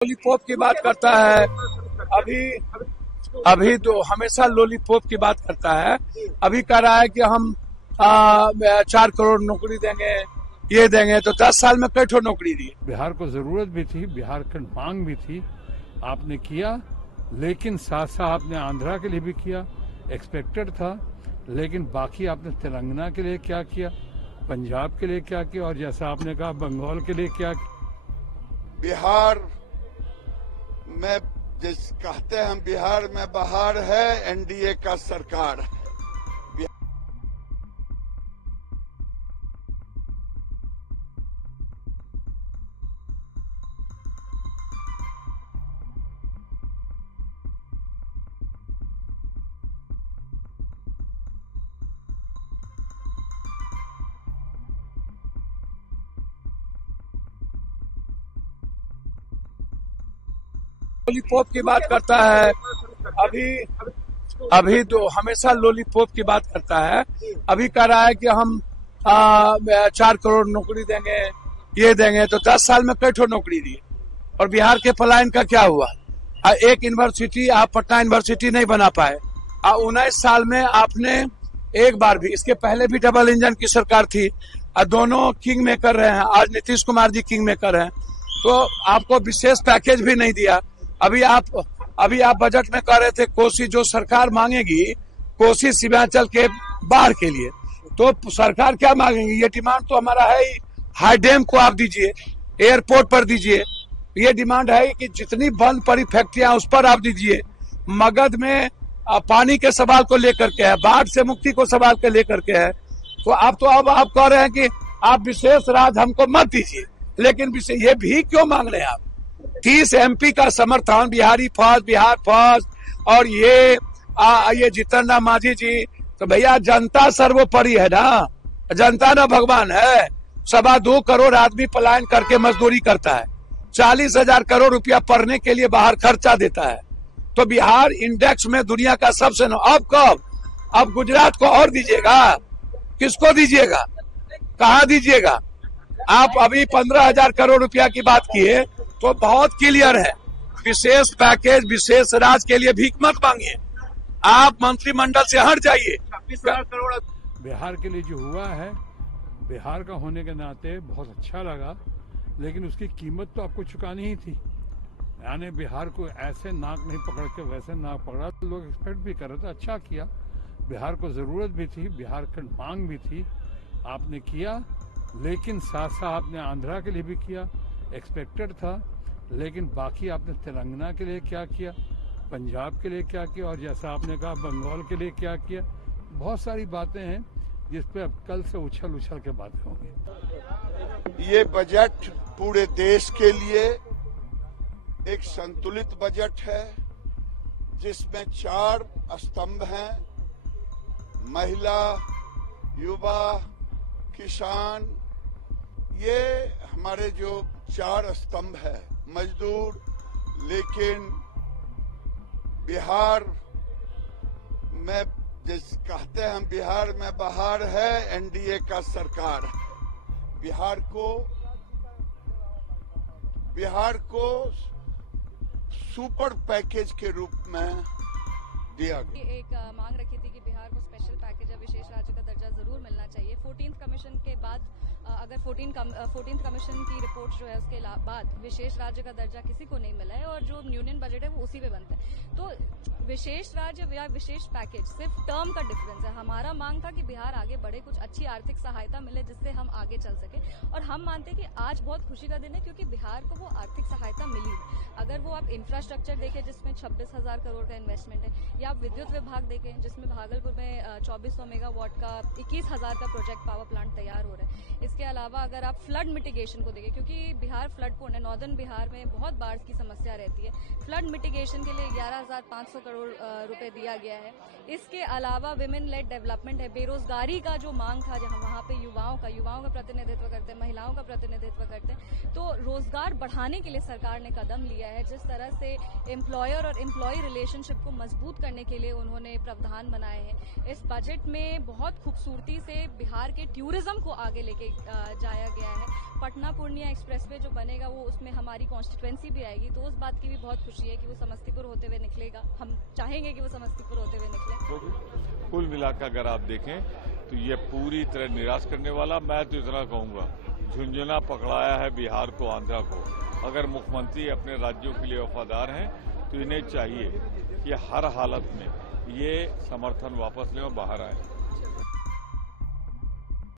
Lollipop की बात करता है। अभी अभी तो हमेशा लॉलीपॉप की बात करता है। अभी कह रहा है कि हम 4 करोड़ नौकरी देंगे, ये देंगे, तो 10 साल में कई ठो नौकरी दी। बिहार को जरूरत भी थी, बिहार की मांग भी थी, आपने किया, लेकिन साथ साथ आपने आंध्रा के लिए भी किया, एक्सपेक्टेड था, लेकिन बाकी आपने तेलंगाना के लिए क्या किया, पंजाब के लिए क्या किया, और जैसा आपने कहा बंगाल के लिए क्या किया। बिहार में जिस कहते हैं, बिहार में बहार है, एनडीए का सरकार। लॉलीपॉप की बात करता है। अभी तो हमेशा लॉलीपॉप की बात करता है। अभी कह रहा है कि हम 4 करोड़ नौकरी देंगे, ये देंगे, तो 10 साल में कई ठो नौकरी दी। और बिहार के पलायन का क्या हुआ? एक यूनिवर्सिटी आप पटना यूनिवर्सिटी नहीं बना पाए। 19 साल में आपने एक बार भी, इसके पहले भी डबल इंजन की सरकार थी, दोनों किंग मेकर रहे हैं। आज नीतीश कुमार जी किंग मेकर हैं, तो आपको विशेष पैकेज भी नहीं दिया। अभी आप बजट में कह रहे थे कोसी जो सरकार मांगेगी, कोसी सीमांचल के बाढ़ के लिए, तो सरकार क्या मांगेगी? ये डिमांड तो हमारा है ही, हाई डैम को आप दीजिए, एयरपोर्ट पर दीजिए। ये डिमांड है कि जितनी बंद पड़ी फैक्ट्रियां उस पर आप दीजिए। मगध में पानी के सवाल को लेकर के है, बाढ़ से मुक्ति को सवाल के लेकर के है। तो अब आप कह रहे हैं कि आप विशेष राज हमको मत दीजिए, लेकिन ये भी क्यों मांग रहे हैं आप? 30 MP का समर्थन, बिहारी फर्स्ट, बिहार फर्स्ट, और ये जितन राम मांझी जी, तो भैया जनता सर्वोपरि है ना, जनता ना भगवान है। 2.25 करोड़ आदमी पलायन करके मजदूरी करता है, 40,000 करोड़ रुपया पढ़ने के लिए बाहर खर्चा देता है। तो बिहार इंडेक्स में दुनिया का सबसे अब कब? अब गुजरात को और दीजिएगा? किसको दीजिएगा? कहाँ दीजिएगा? आप अभी 15,000 करोड़ रुपया की बात किए, तो बहुत क्लियर है। विशेष पैकेज, विशेष राज के लिए भीख मत मांगिए, आप मंत्रिमंडल से हट जाइए। 26,000 करोड़ बिहार के लिए जो हुआ है, बिहार का होने के नाते बहुत अच्छा लगा, लेकिन उसकी कीमत तो आपको चुकानी ही थी। यानी बिहार को ऐसे नाक नहीं पकड़ के वैसे नाक पकड़ा, तो लोग एक्सपेक्ट भी कर रहे थे, अच्छा किया। बिहार को जरूरत भी थी, बिहार की मांग भी थी, आपने किया, लेकिन साथ साथ आपने आंध्रा के लिए भी किया, एक्सपेक्टेड था, लेकिन बाकी आपने तेलंगाना के लिए क्या किया, पंजाब के लिए क्या किया, और जैसा आपने कहा बंगाल के लिए क्या किया। बहुत सारी बातें हैं जिस पे अब कल से उछल के बातें होंगी। ये बजट पूरे देश के लिए एक संतुलित बजट है, जिसमें 4 स्तंभ हैं: महिला, युवा, किसान। ये हमारे जो 4 स्तंभ है, मजदूर। लेकिन बिहार में जिस कहते हैं, बिहार में बहार है, एनडीए का सरकार। बिहार को सुपर पैकेज के रूप में दिया गया। एक मांग रखी थी कि बिहार को स्पेशल पैकेज या विशेष राज्य का दर्जा जरूर मिलना चाहिए। 14th कमीशन के बाद अगर 14th कमीशन की रिपोर्ट जो है उसके बाद विशेष राज्य का दर्जा किसी को नहीं मिला है, और जो यूनियन बजट है वो उसी पे बनता है। तो विशेष राज्य या विशेष पैकेज सिर्फ टर्म का डिफरेंस है। हमारा मांग था कि बिहार आगे बढ़े, कुछ अच्छी आर्थिक सहायता मिले जिससे हम आगे चल सके, और हम मानते हैं कि आज बहुत खुशी का दिन है क्योंकि बिहार को वो आर्थिक सहायता मिली है। अगर वो आप इंफ्रास्ट्रक्चर देखें जिसमें 26,000 करोड़ का इन्वेस्टमेंट है, या आप विद्युत विभाग देखें जिसमें भागलपुर में 2400 मेगावाट का 21,000 का प्रोजेक्ट पावर प्लांट तैयार हो रहा है। इसके अलावा अगर आप फ्लड मिटिगेशन को देखें, क्योंकि बिहार फ्लड प्रोन है, नॉर्दर्न बिहार में बहुत बाढ़ की समस्या रहती है, फ्लड मिटिगेशन के लिए 11,500 करोड़ रुपए दिया गया है। इसके अलावा विमेन लेड डेवलपमेंट है, बेरोजगारी का जो मांग था, जहां वहां पे युवाओं का प्रतिनिधित्व करते हैं, महिलाओं का प्रतिनिधित्व करते हैं, तो रोजगार बढ़ाने के लिए सरकार ने कदम लिया है। है, जिस तरह से एम्प्लॉयर और एम्प्लॉय रिलेशनशिप को मजबूत करने के लिए उन्होंने प्रावधान बनाए हैं। इस बजट में बहुत खूबसूरती से बिहार के टूरिज्म को आगे लेके जाया गया है। पटना पूर्णिया एक्सप्रेसवे जो बनेगा वो उसमें हमारी कॉन्स्टिट्यूएंसी भी आएगी, तो उस बात की भी बहुत खुशी है कि वो समस्तीपुर होते हुए निकलेगा। हम चाहेंगे कि वो समस्तीपुर होते हुए निकले। कुल मिलाकर अगर आप देखें तो ये पूरी तरह निराश करने वाला, मैं तो इतना कहूंगा झुंझुना पकड़ाया है बिहार को, आंध्रा को। अगर मुख्यमंत्री अपने राज्यों के लिए वफादार हैं तो इन्हें चाहिए कि हर हालत में ये समर्थन वापस लें और बाहर आए।